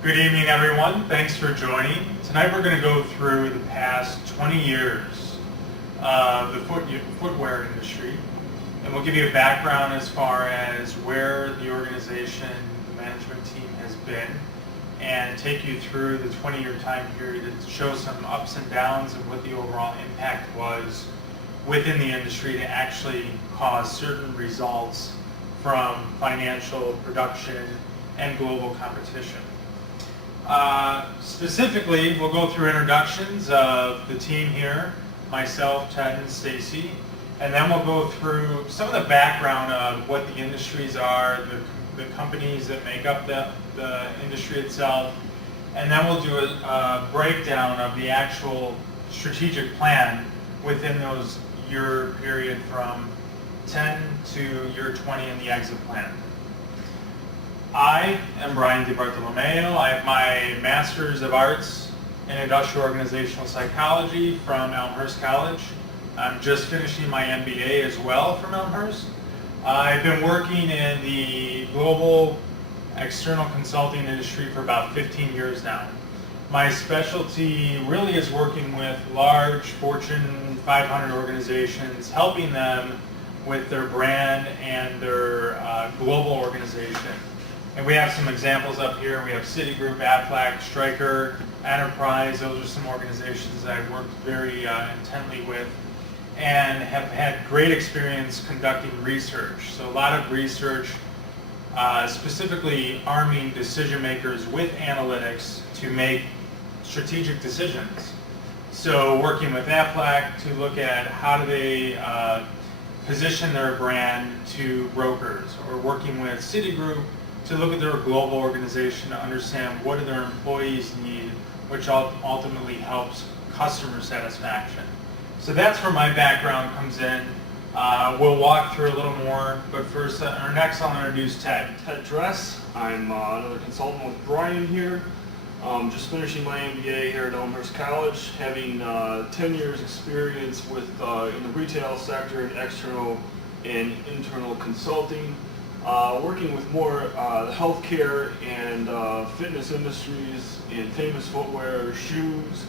Good evening, everyone. Thanks for joining. Tonight we're going to go through the past 20 years of the footwear industry, and we'll give you a background as far as where the organization, the management team has been, and take you through the 20-year time period to show some ups and downs of what the overall impact was within the industry to actually cause certain results from financial, production, and global competition. Specifically, we'll go through introductions of the team here, myself, Ted, and Stacy, and then we'll go through some of the background of what the industries are, the companies that make up the industry itself, and then we'll do a breakdown of the actual strategic plan within those year period from 10 to year 20 in the exit plan. I am Brian DiBartolomeo. I have my Master's of Arts in Industrial Organizational Psychology from Elmhurst College. I'm just finishing my MBA as well from Elmhurst. I've been working in the global external consulting industry for about 15 years now. My specialty really is working with large Fortune 500 organizations, helping them with their brand and their global organization. And we have some examples up here. We have Citigroup, Aflac, Stryker, Enterprise. Those are some organizations that I've worked very intently with and have had great experience conducting research. So a lot of research, specifically arming decision makers with analytics to make strategic decisions. So working with Aflac to look at how do they position their brand to brokers, or working with Citigroup to look at their global organization to understand what do their employees need, which ultimately helps customer satisfaction. So that's where my background comes in. We'll walk through a little more, but first, next I'll introduce Ted. Ted Dress. I'm another consultant with Brian here. Just finishing my MBA here at Elmhurst College, having 10 years experience with in the retail sector and external and internal consulting. Working with more the healthcare and fitness industries in famous footwear, shoes,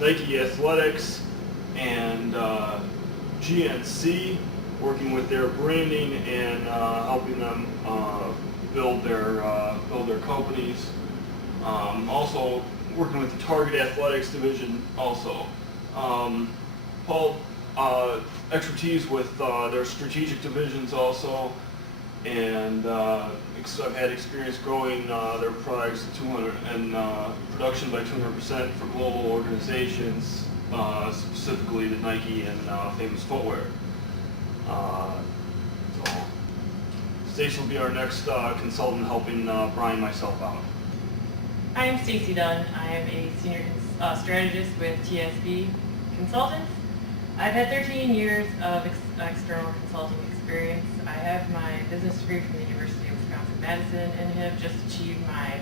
Nike Athletics, and GNC, working with their branding and helping them build their companies. Also working with the Target Athletics division also. Paul expertise with their strategic divisions also, and I've had experience growing their products to 200 and production by 200% for global organizations, specifically the Nike and famous footwear. So Stacey will be our next consultant helping Brian and myself out. I am Stacy Dunn. I am a senior strategist with TSB Consultants. I've had 13 years of external consulting experience. I have my business degree from the University of Wisconsin-Madison and have just achieved my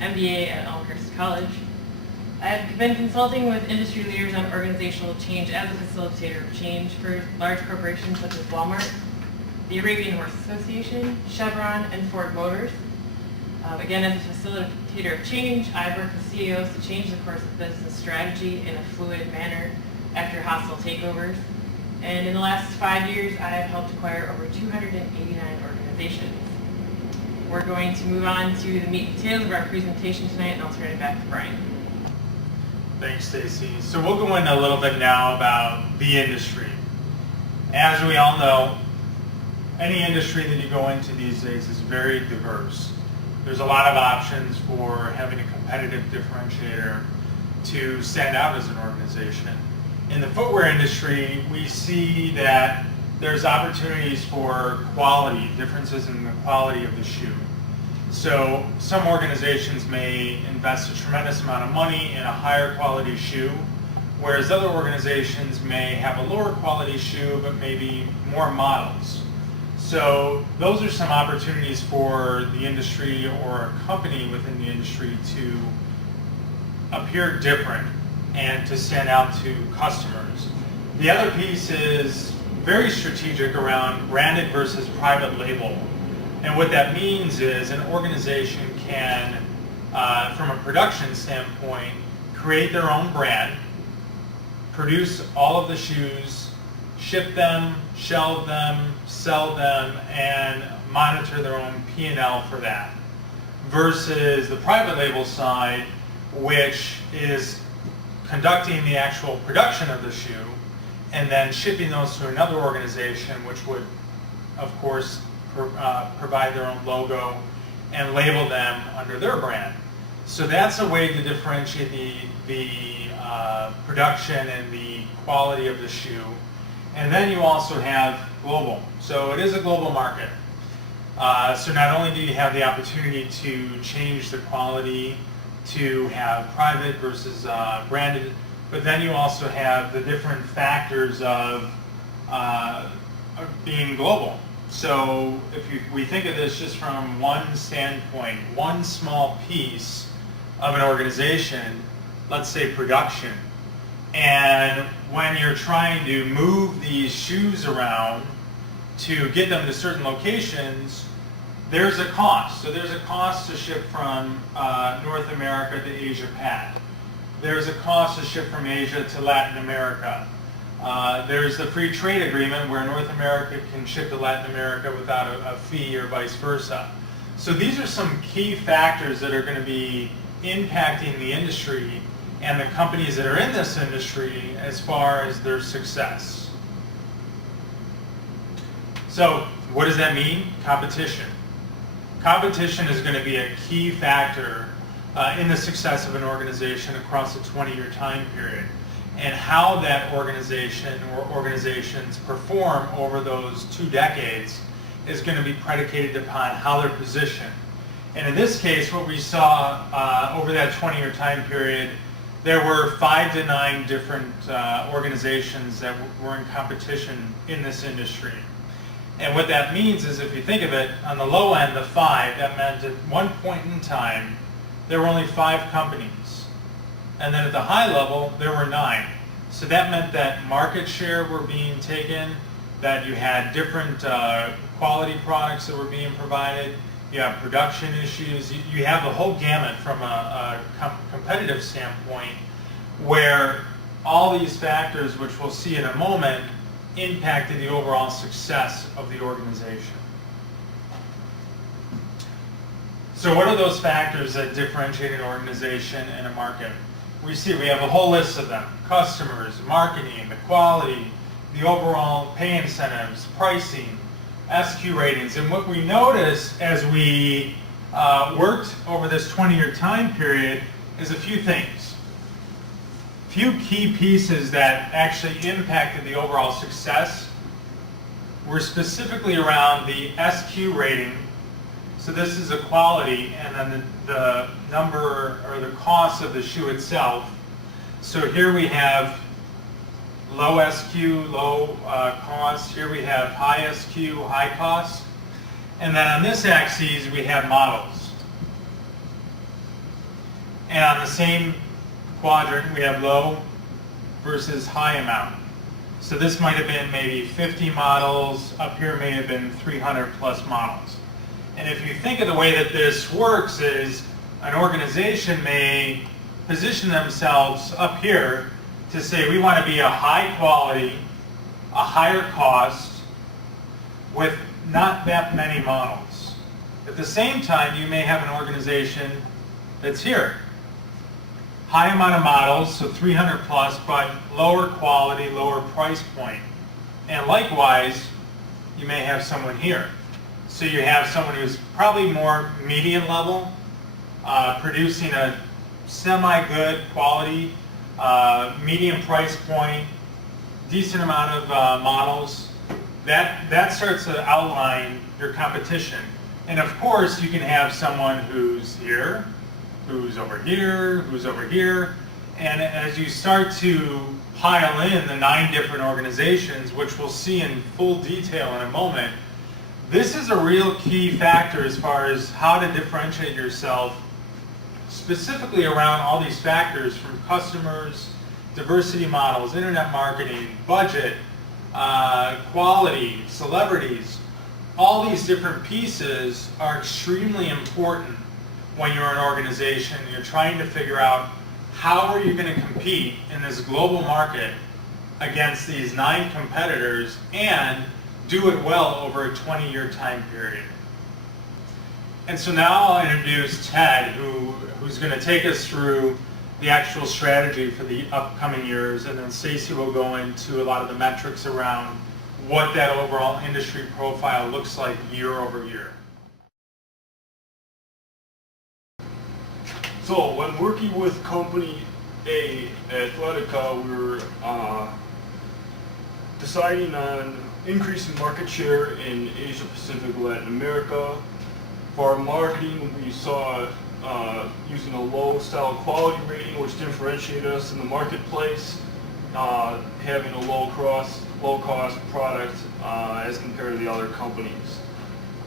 MBA at Elmhurst College. I've been consulting with industry leaders on organizational change as a facilitator of change for large corporations such as Walmart, the Arabian Horse Association, Chevron, and Ford Motors. Again, as a facilitator of change, I've worked with CEOs to change the course of business strategy in a fluid manner after hostile takeovers. And in the last 5 years, I have helped acquire over 289 organizations. We're going to move on to the meat and potatoes of our presentation tonight, and I'll turn it back to Brian. Thanks, Stacy. So we'll go into a little bit now about the industry. As we all know, any industry that you go into these days is very diverse. There's a lot of options for having a competitive differentiator to stand out as an organization. In the footwear industry, we see that there's opportunities for quality, differences in the quality of the shoe. So some organizations may invest a tremendous amount of money in a higher quality shoe, whereas other organizations may have a lower quality shoe, but maybe more models. So those are some opportunities for the industry or a company within the industry to appear different and to stand out to customers. The other piece is very strategic around branded versus private label. And what that means is an organization can from a production standpoint, create their own brand, produce all of the shoes, ship them, shelve them, sell them, and monitor their own P&L for that. Versus the private label side, which is conducting the actual production of the shoe and then shipping those to another organization, which would, of course, provide their own logo and label them under their brand. So that's a way to differentiate the production and the quality of the shoe. And then you also have global. So it is a global market. So not only do you have the opportunity to change the quality to have private versus branded, but then you also have the different factors of being global. So if we think of this just from one standpoint, one small piece of an organization, let's say production, and when you're trying to move these shoes around to get them to certain locations, there's a cost. So there's a cost to ship from North America to Asia Pac. There's a cost to ship from Asia to Latin America. There's the free trade agreement where North America can ship to Latin America without a fee or vice versa. So these are some key factors that are going to be impacting the industry and the companies that are in this industry as far as their success. So what does that mean? Competition. Competition is going to be a key factor in the success of an organization across a 20-year time period. And how that organization or organizations perform over those 2 decades is going to be predicated upon how they're positioned. And in this case, what we saw over that 20-year time period, there were 5 to 9 different organizations that were in competition in this industry. And what that means is, if you think of it, on the low end, the 5, that meant at one point in time, there were only 5 companies. And then at the high level, there were 9. So that meant that market share were being taken, that you had different quality products that were being provided, you have production issues, you have the whole gamut from a competitive standpoint, where all these factors, which we'll see in a moment, impacted the overall success of the organization. So what are those factors that differentiate an organization and a market? We have a whole list of them: customers, marketing, the quality, the overall pay incentives, pricing, SQ ratings. And what we noticed as we worked over this 20-year time period is a few things. Few key pieces that actually impacted the overall success were specifically around the SQ rating. So this is a quality, and then the number or the cost of the shoe itself. So here we have low SQ, low cost. Here we have high SQ, high cost. And then on this axis we have models. And on the same quadrant we have low versus high amount. So this might have been maybe 50 models. Up here may have been 300 plus models. And if you think of the way that this works is, an organization may position themselves up here to say, we want to be a high quality, a higher cost, with not that many models. At the same time, you may have an organization that's here. High amount of models, so 300 plus, but lower quality, lower price point. And likewise, you may have someone here. So you have someone who's probably more medium level, producing a semi-good quality, medium price point, decent amount of models. That starts to outline your competition. And of course, you can have someone who's here, who's over here, who's over here. And as you start to pile in the 9 different organizations, which we'll see in full detail in a moment, this is a real key factor as far as how to differentiate yourself, specifically around all these factors, from customers, diversity models, internet marketing, budget, quality, celebrities. All these different pieces are extremely important when you're an organization, you're trying to figure out how are you going to compete in this global market against these 9 competitors and do it well over a 20-year time period. And so now I'll introduce Ted, who's going to take us through the actual strategy for the upcoming years, and then Stacy will go into a lot of the metrics around what that overall industry profile looks like year over year. So when working with Company A Athletica, we were deciding on increasing market share in Asia Pacific, Latin America. For our marketing, we saw using a low style quality rating, which differentiated us in the marketplace, having a low cost product as compared to the other companies.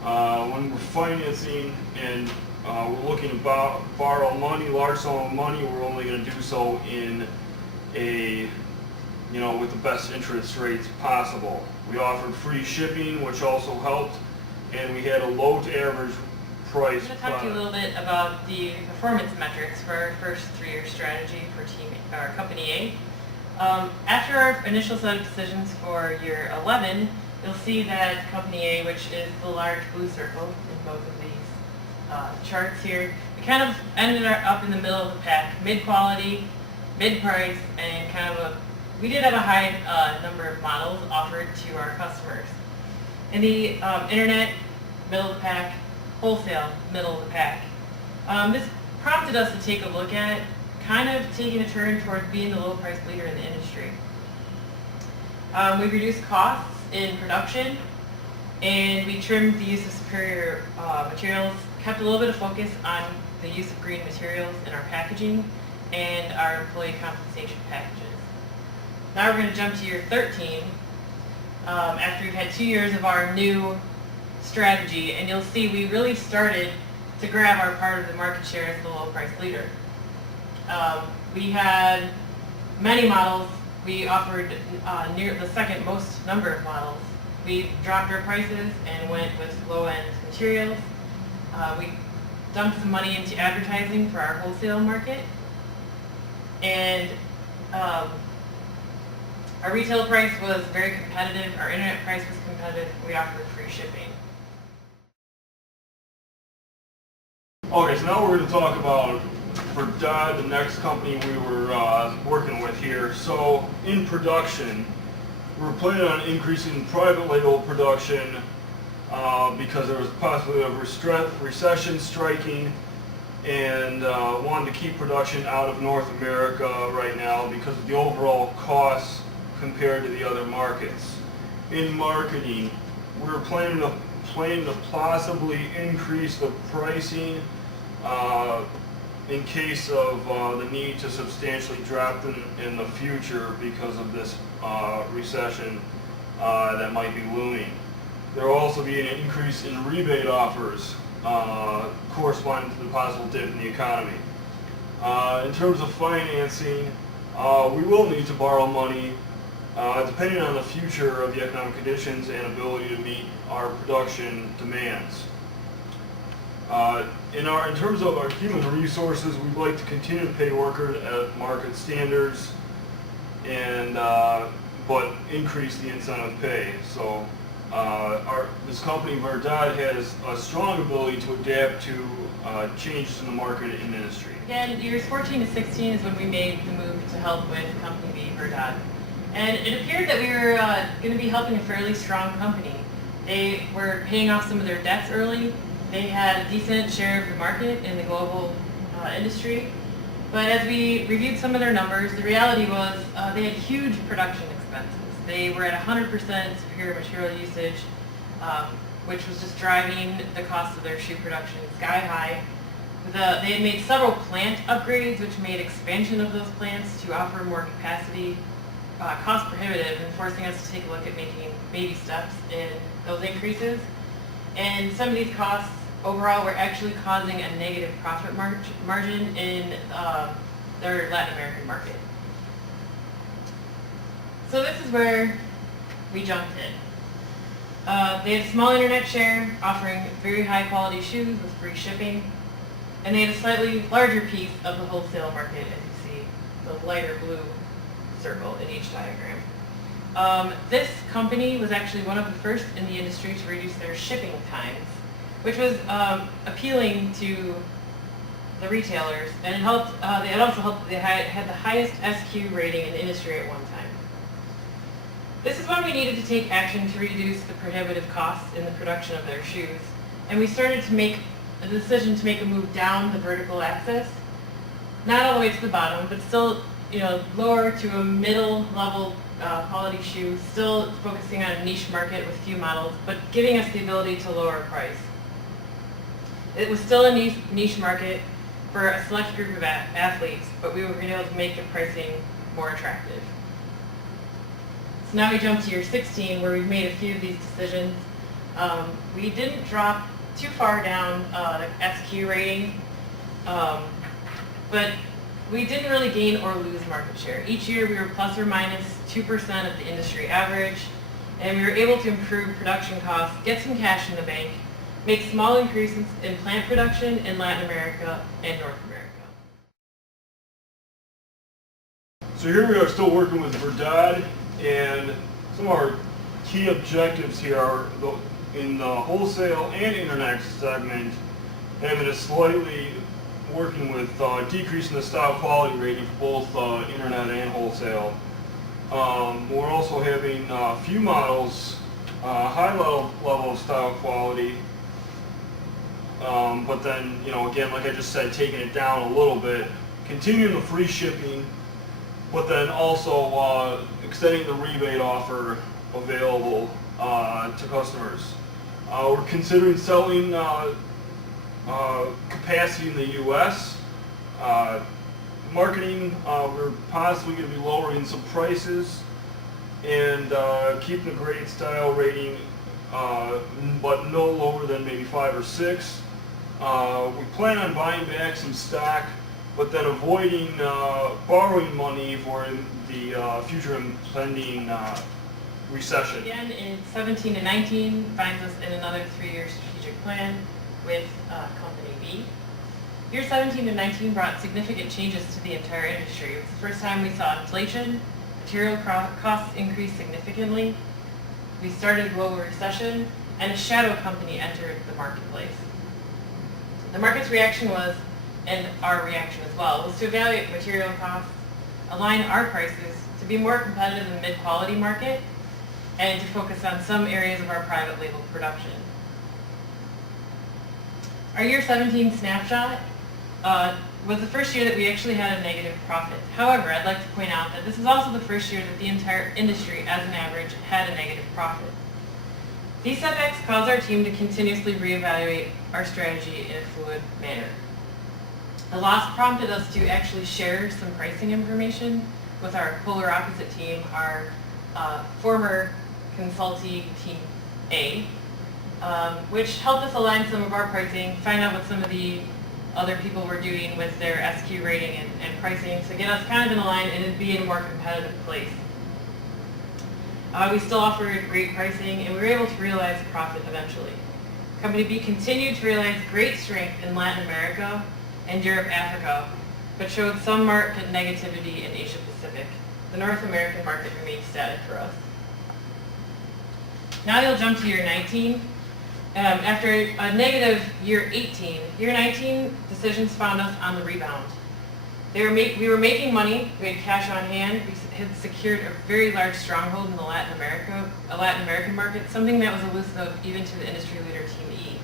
When we're financing and we're looking to borrow money, large sum of money, we're only going to do so in with the best interest rates possible. We offered free shipping, which also helped, and we had a low to average price. I'm going to talk to you a little bit about the performance metrics for our first 3-year strategy for Company A. After our initial set of decisions for year 11, you'll see that Company A, which is the large blue circle in both of these charts here, we kind of ended up in the middle of the pack, mid-quality, mid-price, and we did have a high number of models offered to our customers. In the internet, middle of the pack, wholesale, middle of the pack. This prompted us to take a look at kind of taking a turn towards being the low price leader in the industry. We reduced costs in production, and we trimmed the use of superior materials, kept a little bit of focus on the use of green materials in our packaging and our employee compensation packages. Now we're going to jump to year 13, after we've had 2 years of our new strategy, and you'll see we really started to grab our part of the market share as the low price leader. We had many models. We offered near the second most number of models. We dropped our prices and went with low-end materials. We dumped some money into advertising for our wholesale market, and our retail price was very competitive. Our internet price was competitive. We offered free shipping. Okay, so now we're going to talk about Verdad, the next company we were working with here. So in production, we're planning on increasing private label production because there was possibly a recession striking, and wanted to keep production out of North America right now because of the overall costs compared to the other markets. In marketing, we're planning to possibly increase the pricing in case of the need to substantially drop them in the future because of this recession that might be looming. There will also be an increase in rebate offers corresponding to the possible dip in the economy. In terms of financing, we will need to borrow money depending on the future of the economic conditions and ability to meet our production demands. In terms of our human resources, we'd like to continue to pay workers at market standards, and but increase the incentive pay. So this company Verdad has a strong ability to adapt to changes in the market and industry. Again, years 14 to 16 is when we made the move to help with Company B, Verdad. And it appeared that we were going to be helping a fairly strong company. They were paying off some of their debts early. They had a decent share of the market in the global industry. But as we reviewed some of their numbers, the reality was they had huge production expenses. They were at 100% superior material usage, which was just driving the cost of their shoe production sky high. They had made several plant upgrades, which made expansion of those plants to offer more capacity cost prohibitive, and forcing us to take a look at making baby steps in those increases. And some of these costs overall were actually causing a negative profit margin in their Latin American market. So this is where we jumped in. They had a small internet share, offering very high quality shoes with free shipping. and they had a slightly larger piece of the wholesale market, as you see the lighter blue circle in each diagram. This company was actually one of the first in the industry to reduce their shipping times, which was appealing to the retailers, and it helped. It also helped that they had the highest SQ rating in the industry at one time. This is when we needed to take action to reduce the prohibitive costs in the production of their shoes, and we started to make a decision to make a move down the vertical axis, not all the way to the bottom, but still, lower to a middle level quality shoe, still focusing on a niche market with few models, but giving us the ability to lower price. It was still a niche market for a select group of athletes, but we were able to make the pricing more attractive. So now we jump to year 16, where we've made a few of these decisions. We didn't drop too far down the SQ rating, but we didn't really gain or lose market share. Each year we were plus or minus 2% of the industry average, and we were able to improve production costs, get some cash in the bank, make small increases in plant production in Latin America and North America. So here we are still working with Verdad, and some of our key objectives here are in the wholesale and internet segment, having a slightly working with decreasing the style quality rating for both internet and wholesale. We're also having a few models, high level of style quality, but then, again, like I just said, taking it down a little bit, continuing the free shipping, but then also extending the rebate offer available to customers. We're considering selling capacity in the U.S. Marketing, we're possibly going to be lowering some prices and keeping the great style rating, but no lower than maybe 5 or 6. We plan on buying back some stock, but then avoiding borrowing money for the future impending recession. Again, in 17 and 19 finds us in another 3-year strategic plan with Company B. Year 17 and 19 brought significant changes to the entire industry. It was the first time we saw inflation, material costs increased significantly, we started a global recession, and a shadow company entered the marketplace. The market's reaction was, and our reaction as well, was to evaluate material costs, align our prices to be more competitive in the mid-quality market, and to focus on some areas of our private label production. Our year 17 snapshot was the first year that we actually had a negative profit. However, I'd like to point out that this is also the first year that the entire industry, as an average, had a negative profit. These setbacks caused our team to continuously reevaluate our strategy in a fluid manner. The loss prompted us to actually share some pricing information with our polar opposite team, our former consulting team A, which helped us align some of our pricing, find out what some of the other people were doing with their SQ rating and pricing to get us kind of in a line and be in a more competitive place. We still offered great pricing, and we were able to realize a profit eventually. Company B continued to realize great strength in Latin America and Europe, Africa, but showed some market negativity in Asia Pacific. The North American market remained static for us. Now you'll jump to year 19. After a negative year 18, year 19 decisions found us on the rebound. We were making money, we had cash on hand, we had secured a very large stronghold in the Latin American market, something that was elusive even to the industry leader, Team E.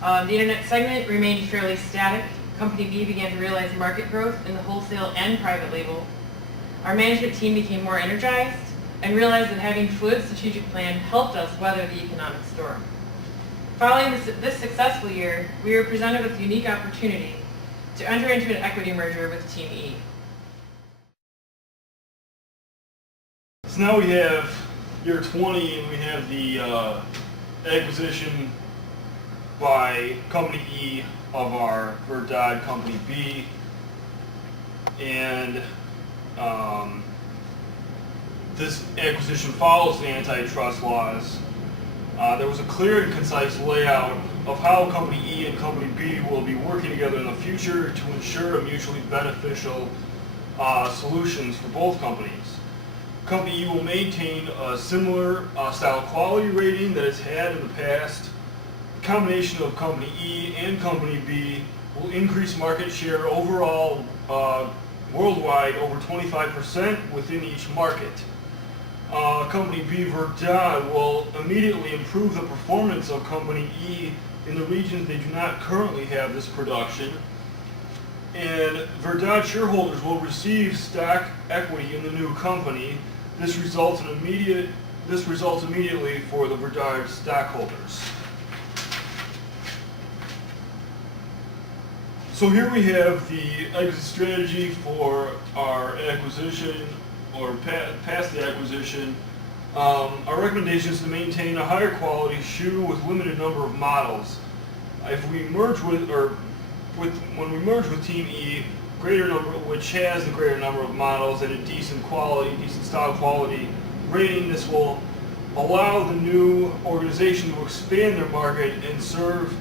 The internet segment remained fairly static. Company B began to realize market growth in the wholesale and private label. Our management team became more energized and realized that having a fluid strategic plan helped us weather the economic storm. Following this successful year, we were presented with a unique opportunity to enter into an equity merger with Team E. So now we have year 20, and we have the acquisition by Company E of our Verdad Company B, and this acquisition follows the antitrust laws. There was a clear and concise layout of how Company E and Company B will be working together in the future to ensure mutually beneficial solutions for both companies. Company E will maintain a similar style quality rating that it's had in the past. The combination of Company E and Company B will increase market share overall worldwide over 25% within each market. Company B Verdad will immediately improve the performance of Company E in the regions they do not currently have this production. And Verdad shareholders will receive stock equity in the new company. This results immediately for the Verdad stockholders. So here we have the exit strategy for our acquisition, or past the acquisition. Our recommendation is to maintain a higher quality shoe with limited number of models. If we merge when we merge with Team E, which has the greater number of models and a decent style quality rating, this will allow the new organization to expand their market and serve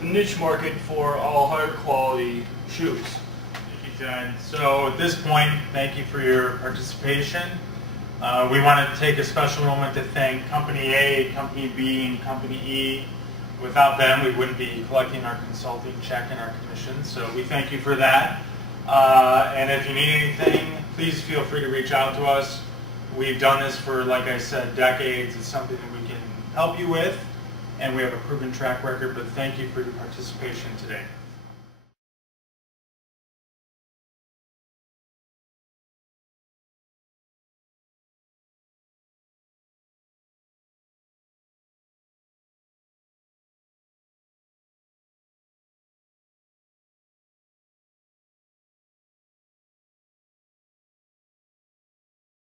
the niche market for all higher quality shoes. Thank you, Ted. So at this point, thank you for your participation. We want to take a special moment to thank Company A, Company B, and Company E. Without them, we wouldn't be collecting our consulting check and our commission, so we thank you for that. And if you need anything, please feel free to reach out to us. We've done this for, like I said, decades. It's something that we can help you with, and we have a proven track record, but thank you for your participation today.